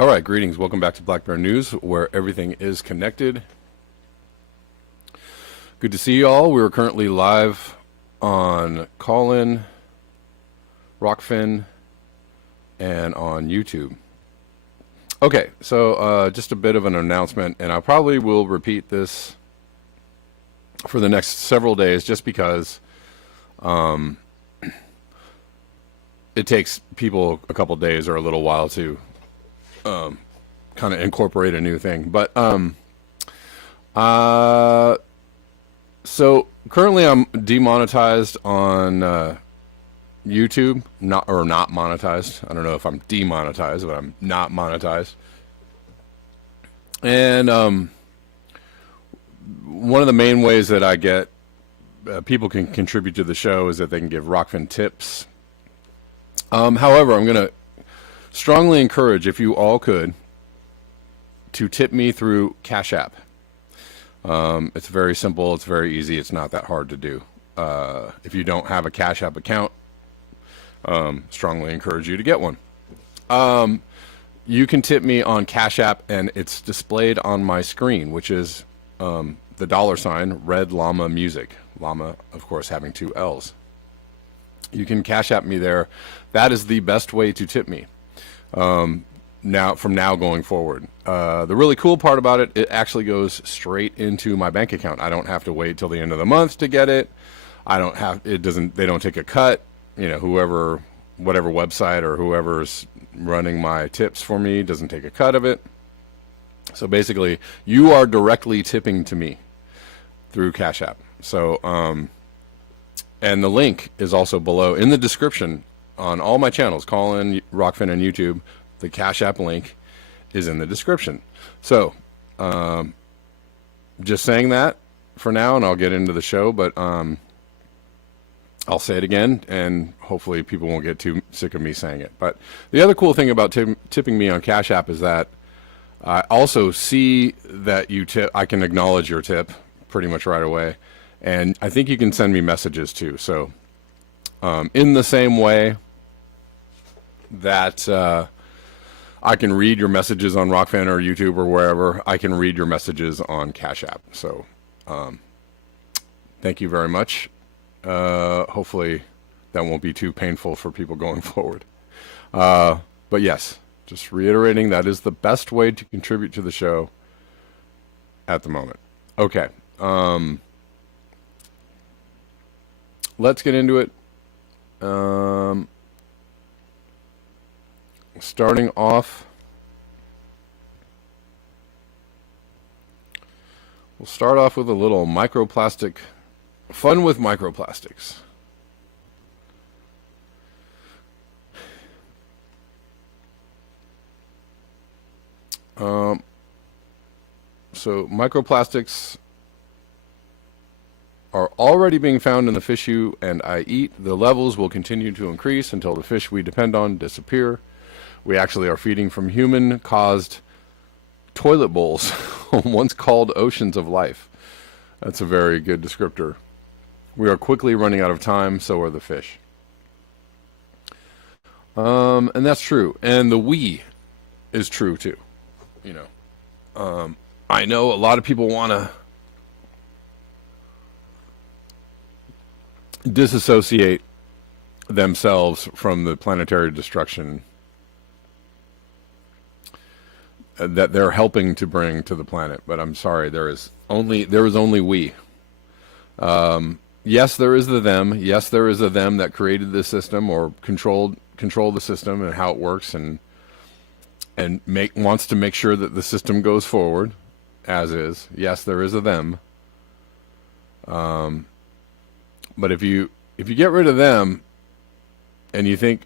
All right, greetings. Welcome back to Black Bear News, where everything is connected. Good to see you all. We're currently live on Callin, Rockfin, and on YouTube. Okay, so just a bit of an announcement, and I probably will repeat this for the next several days just because it takes people a couple days or a little while to kind of incorporate a new thing. But so currently I'm demonetized on YouTube, not monetized. I don't know if I'm demonetized, but I'm not monetized. And one of the main ways that I get people can contribute to the show is that they can give Rockfin tips. However, I'm going to strongly encourage, if you all could, to tip me through Cash App. It's very simple. It's very easy. It's not that hard to do. If you don't have a Cash App account, strongly encourage you to get one. You can tip me on Cash App, and it's displayed on my screen, which is the $ Red Llama Music. Llama, of course, having 2 L's. You can Cash App me there. That is the best way to tip me. From now going forward. The really cool part about it, it actually goes straight into my bank account. I don't have to wait till the end of the month to get it. They don't take a cut. You know, whatever website or whoever's running my tips for me doesn't take a cut of it. So basically, you are directly tipping to me through Cash App. So, and the link is also below in the description on all my channels, Callin, Rockfin, and YouTube. The Cash App link is in the description. So, just saying that for now, and I'll get into the show, but I'll say it again, and hopefully people won't get too sick of me saying it. But the other cool thing about tipping me on Cash App is that I also see that you tip. I can acknowledge your tip pretty much right away, and I think you can send me messages too. So, in the same way that I can read your messages on Rockfin or YouTube or wherever, I can read your messages on Cash App. So, thank you very much. Hopefully that won't be too painful for people going forward. But yes, just reiterating, that is the best way to contribute to the show at the moment. Okay. Let's get into it. Starting off, we'll start off with a little microplastic, fun with microplastics. So microplastics are already being found in the fish you and I eat. The levels will continue to increase until the fish we depend on disappear. We actually are feeding from human-caused toilet bowls, once called oceans of life. That's a very good descriptor. We are quickly running out of time, so are the fish. And that's true. And the we is true, too. You know, I know a lot of people want to disassociate themselves from the planetary destruction that they're helping to bring to the planet, but I'm sorry, there is only we. Yes, there is the them. Yes, there is a them that created the system or control the system and how it works, and wants to make sure that the system goes forward as is. Yes, there is a them. But if you get rid of them and you think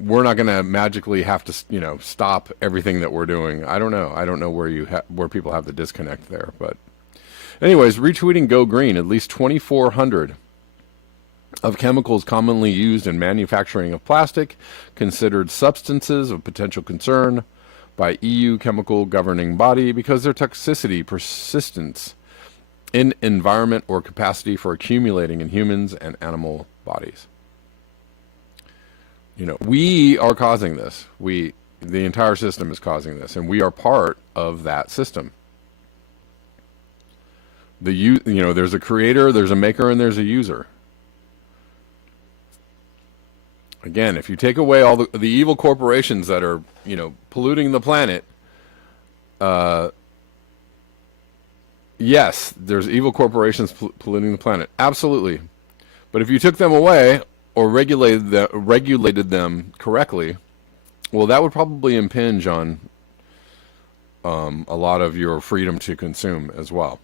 we're not going to magically have to, stop everything that we're doing, I don't know where people have the disconnect there. But anyways, retweeting Go Green, at least 2,400 of chemicals commonly used in manufacturing of plastic considered substances of potential concern by EU chemical governing body because their toxicity, persistence in environment, or capacity for accumulating in humans and animal bodies. We are causing this. The entire system is causing this, and we are part of that system. There's a creator, there's a maker, and there's a user. Again, if you take away all the evil corporations that are, polluting the planet, yes, there's evil corporations polluting the planet, absolutely. But if you took them away or regulated them correctly, well, that would probably impinge on a lot of your freedom to consume as well.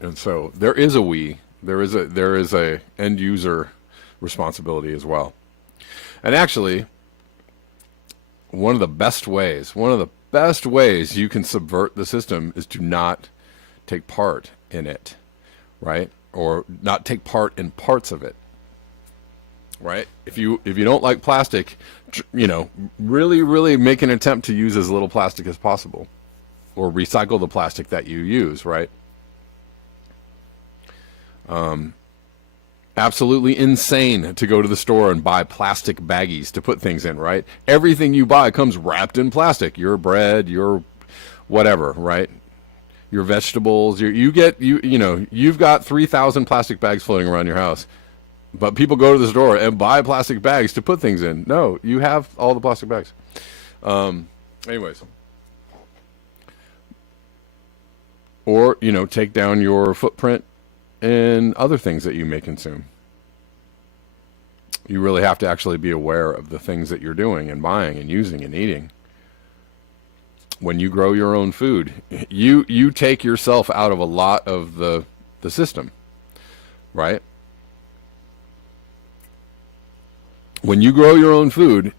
And so there is a end user responsibility as well. And actually, one of the best ways you can subvert the system is to not take part in it, right? Or not take part in parts of it, right? If you don't like plastic, really make an attempt to use as little plastic as possible, or recycle the plastic that you use, right? Absolutely insane to go to the store and buy plastic baggies to put things in, right? Everything you buy comes wrapped in plastic. Your bread, your whatever, right? Your vegetables, you've got 3,000 plastic bags floating around your house. But people go to the store and buy plastic bags to put things in. No, you have all the plastic bags. Anyways. Or, take down your footprint and other things that you may consume. You really have to actually be aware of the things that you're doing and buying and using and eating. When you grow your own food, you take yourself out of a lot of the system, right? When you grow your own food,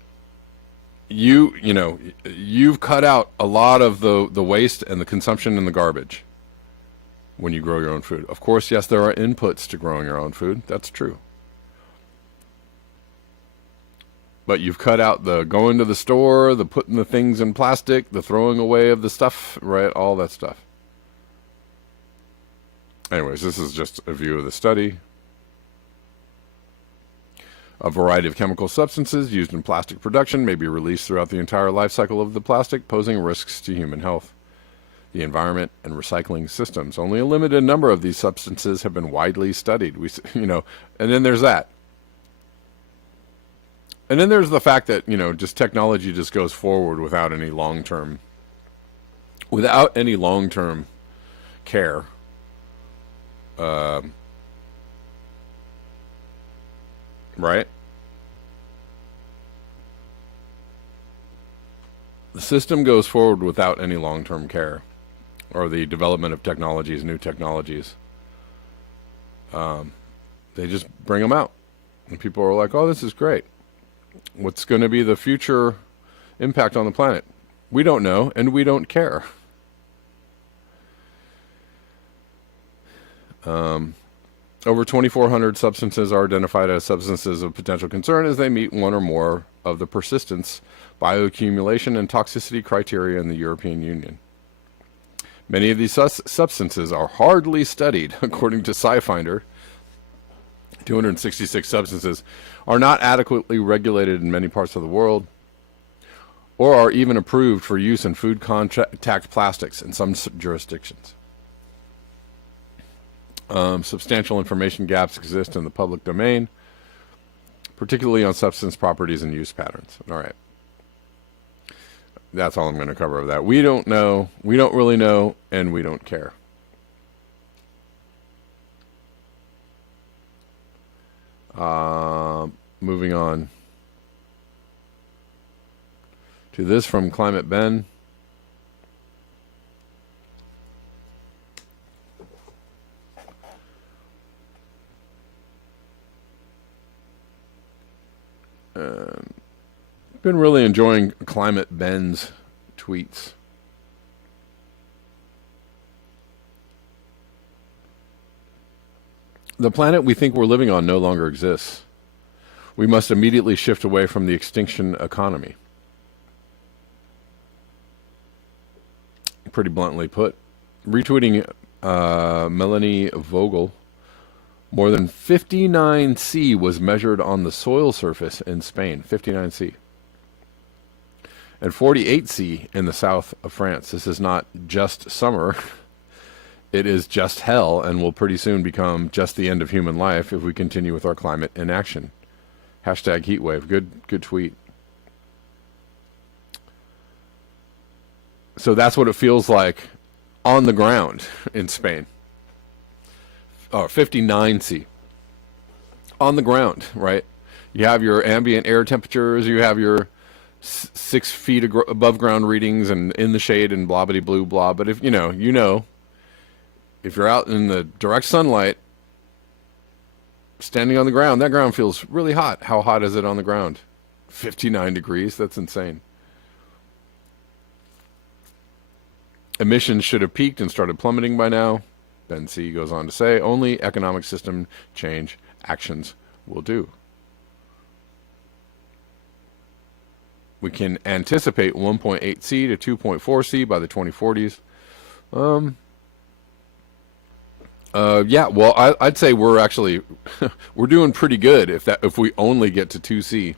you've cut out a lot of the waste and the consumption and the garbage. When you grow your own food. Of course, yes, there are inputs to growing your own food. That's true. But you've cut out the going to the store, the putting the things in plastic, the throwing away of the stuff, right? All that stuff. Anyways, this is just a view of the study. A variety of chemical substances used in plastic production may be released throughout the entire life cycle of the plastic, posing risks to human health, the environment, and recycling systems. Only a limited number of these substances have been widely studied. And then there's that. And then there's the fact that, just technology just goes forward without any long-term care. Right? The system goes forward without any long-term care, or the development of technologies, new technologies. They just bring them out. And people are like, oh, this is great. What's going to be the future impact on the planet? We don't know, and we don't care. Over 2,400 substances are identified as substances of potential concern as they meet one or more of the persistence, bioaccumulation, and toxicity criteria in the European Union. Many of these substances are hardly studied. According to SciFinder, 266 substances are not adequately regulated in many parts of the world, or are even approved for use in food contact plastics in some jurisdictions. Substantial information gaps exist in the public domain, particularly on substance properties and use patterns. All right. That's all I'm going to cover of that. We don't know, we don't really know, and we don't care. Moving on to this from Climate Ben. Been really enjoying Climate Ben's tweets. The planet we think we're living on no longer exists. We must immediately shift away from the extinction economy. Pretty bluntly put. Retweeting Melanie Vogel. More than 59C was measured on the soil surface in Spain. 59C. and 48C in the south of France. This is not just summer. It is just hell and will pretty soon become just the end of human life if we continue with our climate inaction. Hashtag heatwave. Good tweet. So that's what it feels like on the ground in Spain. 59C. On the ground, right? You have your ambient air temperatures, you have your 6 feet above ground readings and in the shade and blah, blah, blah, blah. But if you know, if you're out in the direct sunlight, standing on the ground, that ground feels really hot. How hot is it on the ground? 59 degrees. That's insane. Emissions should have peaked and started plummeting by now. Ben C goes on to say, only economic system change actions will do. We can anticipate 1.8C to 2.4C by the 2040s. Yeah, well, I'd say we're actually we're doing pretty good if we only get to 2C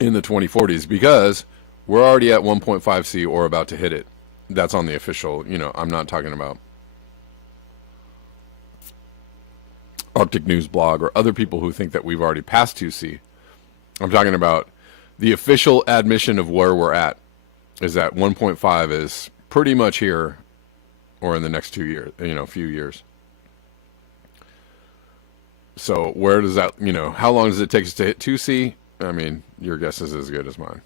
in the 2040s, because we're already at 1.5C or about to hit it. That's on the official, I'm not talking about Arctic News blog or other people who think that we've already passed 2C. I'm talking about the official admission of where we're at is that 1.5 is pretty much here or in the next 2 years, few years. So where does that, how long does it take us to hit 2C? I mean, your guess is as good as mine.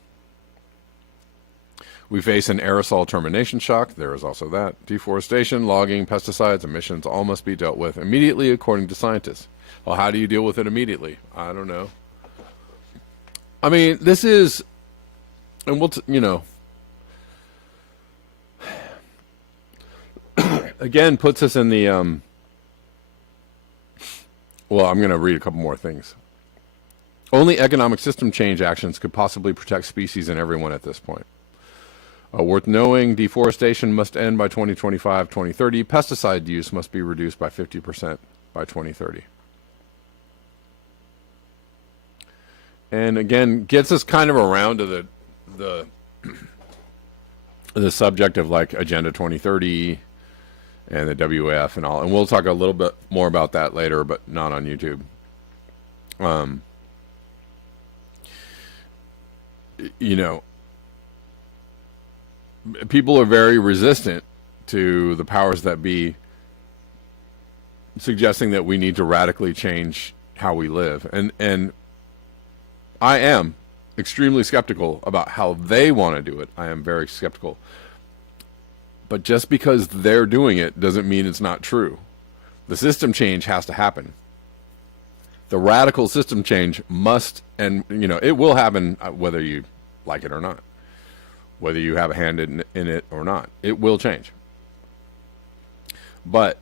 We face an aerosol termination shock. There is also that. Deforestation, logging, pesticides, emissions, all must be dealt with immediately, according to scientists. Well, how do you deal with it immediately? I don't know. I mean, this is, and again, puts us in the, well, I'm going to read a couple more things. Only economic system change actions could possibly protect species and everyone at this point. Worth knowing, deforestation must end by 2025, 2030. Pesticide use must be reduced by 50% by 2030. And again, gets us kind of around to the subject of like Agenda 2030 and the WEF and all. And we'll talk a little bit more about that later, but not on YouTube. People are very resistant to the powers that be suggesting that we need to radically change how we live. And I am extremely skeptical about how they want to do it. I am very skeptical. But just because they're doing it doesn't mean it's not true. The system change has to happen. The radical system change must, and it will happen whether you like it or not. Whether you have a hand in it or not, it will change. But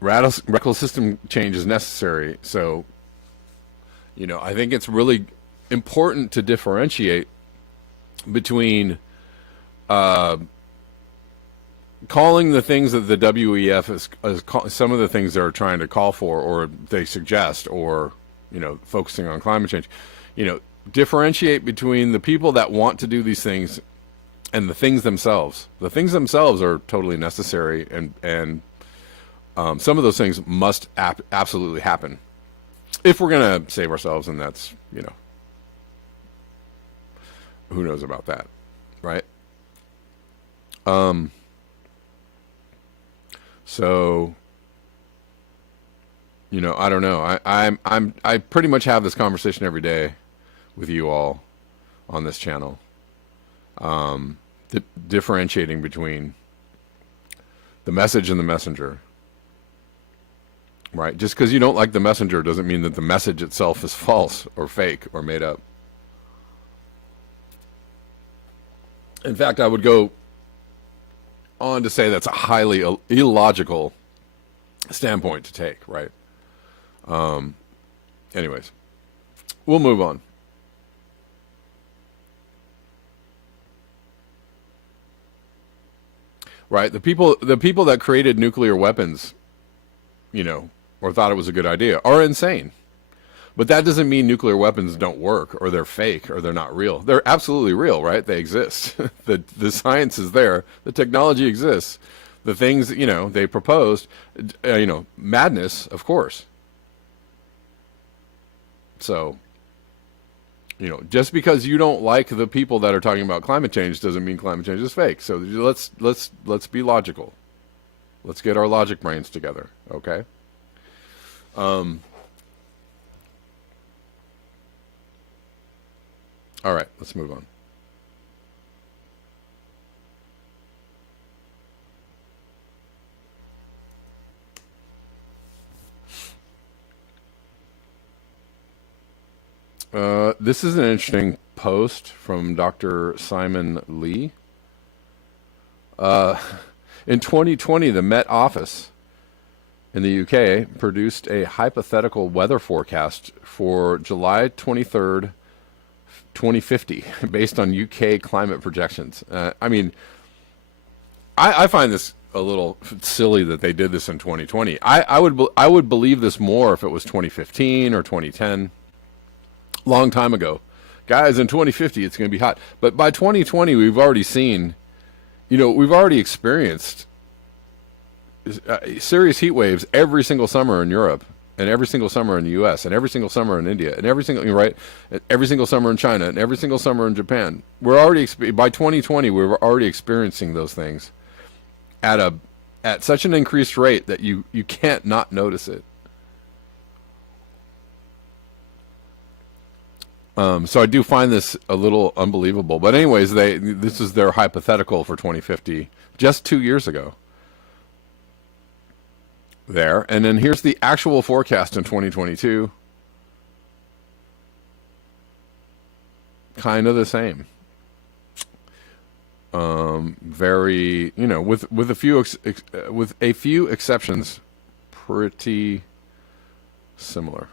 radical system change is necessary. So, I think it's really important to differentiate between calling the things that the WEF is some of the things they're trying to call for, or they suggest, or focusing on climate change. Differentiate between the people that want to do these things and the things themselves. The things themselves are totally necessary, and some of those things must absolutely happen if we're going to save ourselves, and that's, who knows about that, right? So, I don't know. I pretty much have this conversation every day with you all on this channel. Differentiating between the message and the messenger, right? Just because you don't like the messenger doesn't mean that the message itself is false or fake or made up. In fact, I would go on to say that's a highly illogical standpoint to take, right? Anyways, we'll move on. Right, the people that created nuclear weapons, or thought it was a good idea, are insane. But that doesn't mean nuclear weapons don't work or they're fake or they're not real. They're absolutely real, right? They exist. The science is there. The technology exists. The things, they proposed, madness, of course. So, just because you don't like the people that are talking about climate change doesn't mean climate change is fake. So let's be logical. Let's get our logic brains together, okay? All right, let's move on. This is an interesting post from Dr. Simon Lee. In 2020, the Met Office in the UK produced a hypothetical weather forecast for July 23rd, 2050, based on UK climate projections. I find this a little silly that they did this in 2020. I would believe this more if it was 2015 or 2010. Long time ago. Guys, in 2050 it's going to be hot. But by 2020 we've already seen, we've already experienced serious heat waves every single summer in Europe, and every single summer in the US, and every single summer in India, and every single summer in China, and every single summer in Japan. We're already by 2020 we were already experiencing those things at such an increased rate that you can't not notice it. So I do find this a little unbelievable. But anyways, this is their hypothetical for 2050 just 2 years ago. There. And then here's the actual forecast in 2022. Kind of the same. Very, with a few exceptions, pretty similar.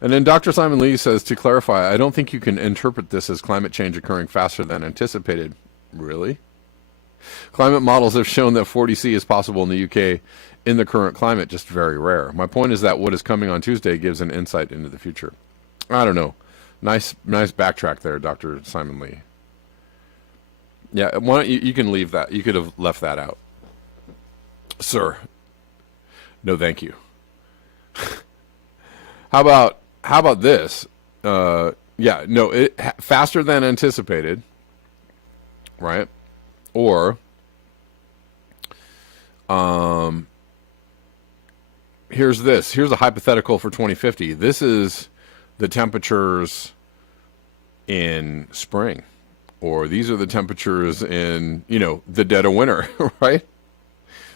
And then Dr. Simon Lee says, to clarify, I don't think you can interpret this as climate change occurring faster than anticipated. Really? Climate models have shown that 40C is possible in the UK in the current climate, just very rare. My point is that what is coming on Tuesday gives an insight into the future. I don't know. Nice backtrack there, Dr. Simon Lee. Yeah, why don't you can leave that. You could have left that out. Sir. No, thank you. How about this? Faster than anticipated, right? Or, here's a hypothetical for 2050. This is the temperatures in spring, or these are the temperatures in, the dead of winter, right?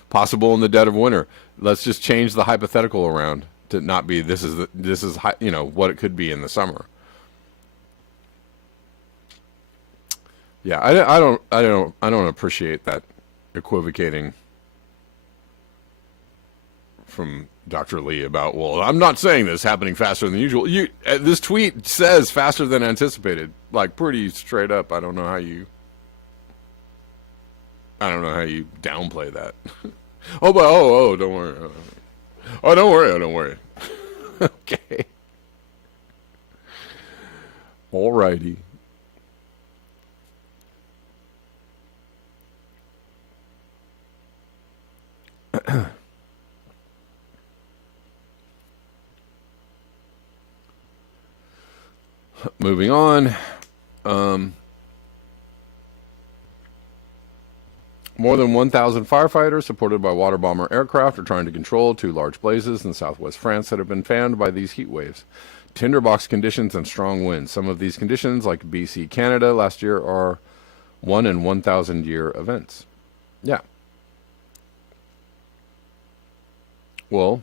Possible in the dead of winter. Let's just change the hypothetical around to not be this is what it could be in the summer. Yeah, I don't appreciate that equivocating from Dr. Lee about, well, I'm not saying this happening faster than usual. This tweet says faster than anticipated, like pretty straight up. I don't know how you downplay that. Don't worry. Oh, don't worry. Okay. Alrighty. Moving on. More than 1,000 firefighters supported by water bomber aircraft are trying to control two large blazes in southwest France that have been fanned by these heat waves. Tinderbox conditions and strong winds. Some of these conditions, like BC, Canada last year, are 1 in 1,000 year events. Yeah. Well,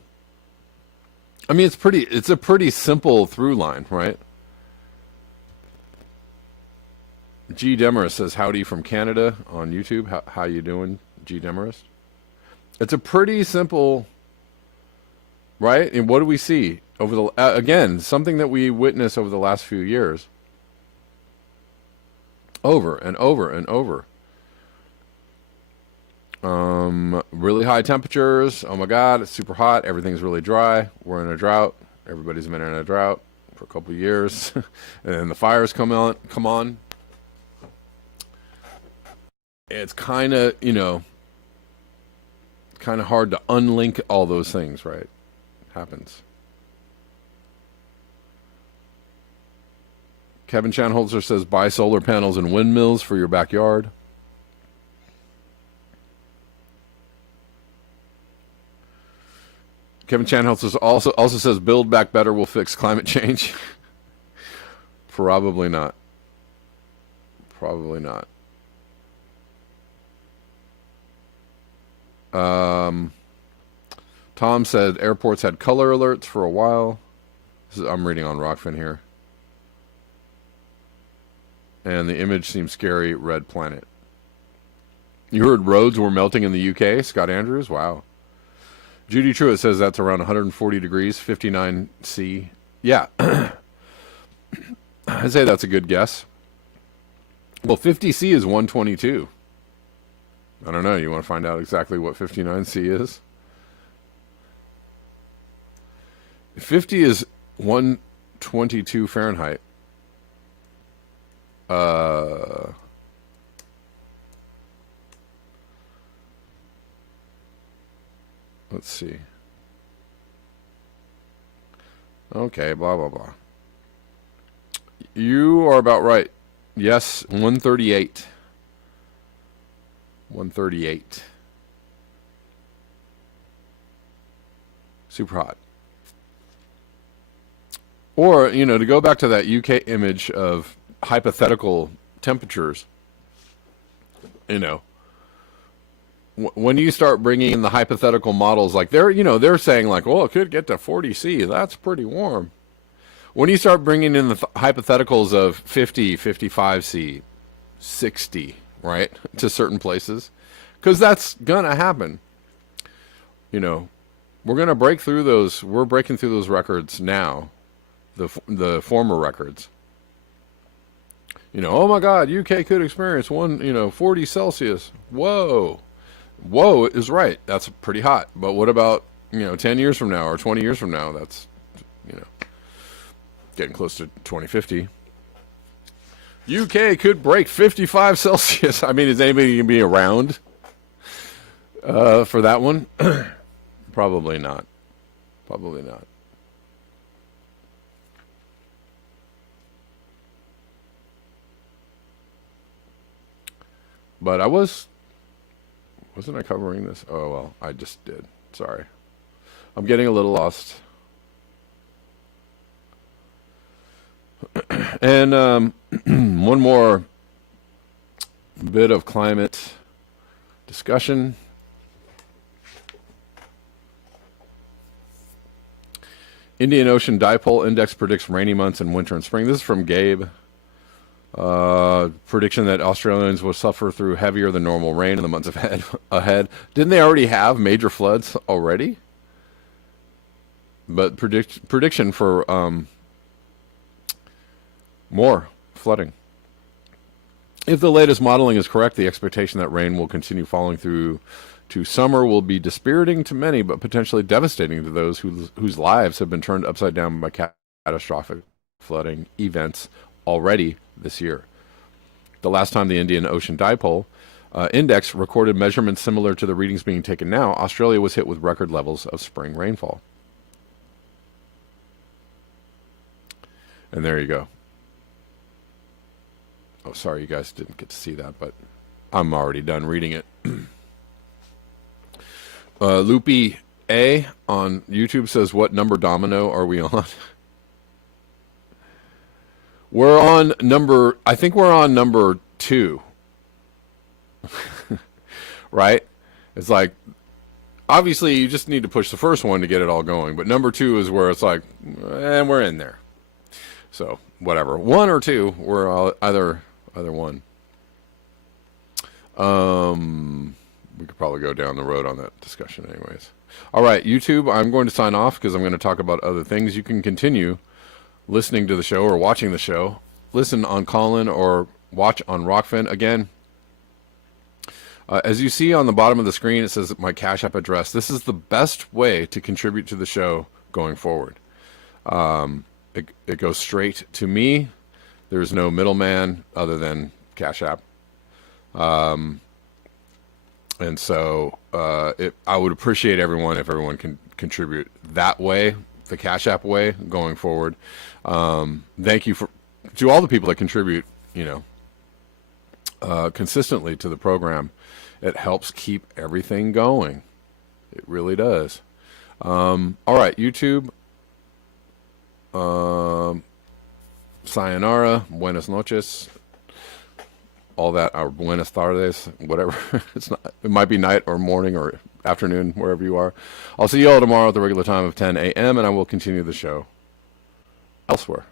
I mean, it's a pretty simple through line, right? G. Demarest says, howdy from Canada on YouTube. How you doing, G. Demarest? It's a pretty simple, right? And what do we see over the, again, something that we witness over the last few years, over and over and over. Really high temperatures. Oh my God, it's super hot. Everything's really dry. We're in a drought. Everybody's been in a drought for a couple of years, and then the fires come on. Come on. It's kind of kind of hard to unlink all those things, right? Happens. Kevin Chanholzer says buy solar panels and windmills for your backyard. Kevin Chanholzer also says build back better will fix climate change. Probably not. Probably not. Tom said airports had color alerts for a while. I'm reading on Rockfin here. And the image seems scary. Red planet. You heard roads were melting in the UK? Scott Andrews? Wow. Judy Truitt says that's around 140 degrees, 59 C. Yeah. I'd say that's a good guess. Well, 50 C is 122. I don't know. You want to find out exactly what 59 C is? 50 is 122 Fahrenheit. Let's see. Okay, blah, blah, blah. You are about right. Yes, 138. 138. Super hot. Or, to go back to that UK image of hypothetical temperatures, when you start bringing in the hypothetical models, like they're saying like, oh, it could get to 40 C. That's pretty warm. When you start bringing in the hypotheticals of 50, 55 C, 60, right, to certain places, because that's going to happen. We're going to break through those. We're breaking through those records now, the former records. Oh my God, UK could experience 40 Celsius. Whoa is right. That's pretty hot. But what about 10 years from now or 20 years from now? That's getting close to 2050. UK could break 55 Celsius. I mean, is anybody going to be around for that one? Probably not. Probably not. But wasn't I covering this? Oh, well, I just did. Sorry. I'm getting a little lost. And one more bit of climate discussion. Indian Ocean Dipole Index predicts rainy months in winter and spring. This is from Gabe. Prediction that Australians will suffer through heavier than normal rain in the months ahead. Didn't they already have major floods already? But prediction for more flooding. If the latest modeling is correct, the expectation that rain will continue falling through to summer will be dispiriting to many, but potentially devastating to those whose lives have been turned upside down by catastrophic flooding events already this year. The last time the Indian Ocean Dipole Index recorded measurements similar to the readings being taken now, Australia was hit with record levels of spring rainfall. And there you go. Oh, sorry you guys didn't get to see that, but I'm already done reading it. Loopy A on YouTube says, what number domino are we on? We're on I think we're on number 2. Right? It's like, obviously you just need to push the first one to get it all going, but number 2 is where it's like, we're in there. So, whatever. 1 or 2, we're either one. We could probably go down the road on that discussion anyways. All right, YouTube, I'm going to sign off because I'm going to talk about other things. You can continue listening to the show or watching the show. Listen on Callin or watch on Rockfin. Again, As you see on the bottom of the screen, it says my Cash App address. This is the best way to contribute to the show going forward. It goes straight to me. There's no middleman other than Cash App. And so I would appreciate everyone if everyone can contribute that way, the Cash App way, going forward. Thank you to all the people that contribute, consistently to the program. It helps keep everything going. It really does. All right, YouTube. Sayonara, buenas noches, all that, or buenas tardes, whatever. It might be night or morning or afternoon, wherever you are. I'll see you all tomorrow at the regular time of 10 a.m., and I will continue the show elsewhere.